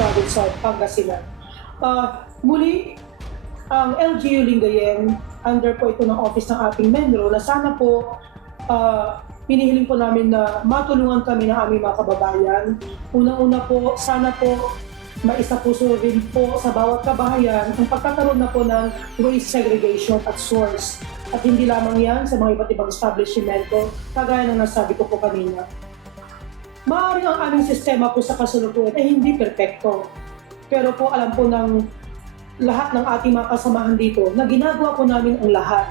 province sa Pangasinan. Ah, muli, ang LGU Lingayen, under po ito ng office ng ating Menro, na sana po ah, hinihiling po namin na matulungan kami ng aming mga kababayan. Unang-una po, sana po maisapuso rin po sa bawat kabahayan ang pagkakaroon na po ng waste segregation at source. At hindi lamang yan sa mga iba't ibang establishmento, kagaya ng nasabi ko po kanina. Maaaring ang aming sistema po sa kasalukuyan ay hindi perpekto. Pero po alam po ng lahat ng ating mga kasamahan dito na ginagawa po namin ang lahat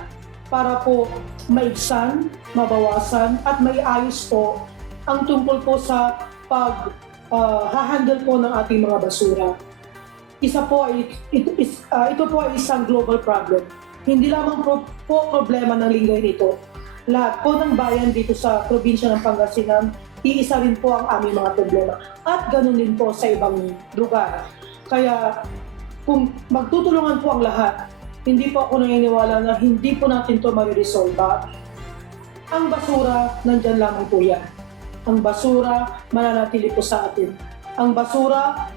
para po maibsan, mabawasan at maiayos po ang tungkol po sa pag ah, hahandle po ng ating mga basura. Isa po ay ito, is, ah, ito po ay isang global problem. Hindi lamang po, po problema ng lingay nito. Lahat po ng bayan dito sa probinsya ng Pangasinan, iisa rin po ang aming mga problema. At ganun din po sa ibang lugar. Kaya kung magtutulungan po ang lahat, hindi po ako naniniwala na hindi po natin to mariresolve. Ang basura, nandyan lamang po yan. Ang basura, mananatili po sa atin. Ang basura,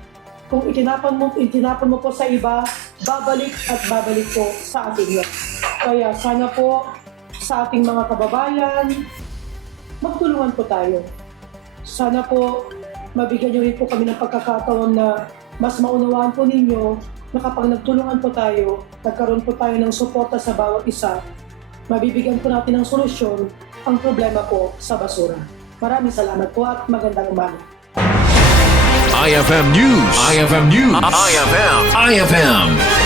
kung itinapon mo, itinapon mo po sa iba, babalik at babalik po sa atin yan. Kaya sana po sa ating mga kababayan, magtulungan po tayo. Sana po mabigyan niyo rin po kami ng pagkakataon na mas maunawaan po ninyo na kapag nagtulungan po tayo, nagkaroon po tayo ng suporta sa bawat isa, mabibigyan po natin ng solusyon ang problema po sa basura. Maraming salamat po at magandang umaga. IFM News. IFM News. IFM. IFM.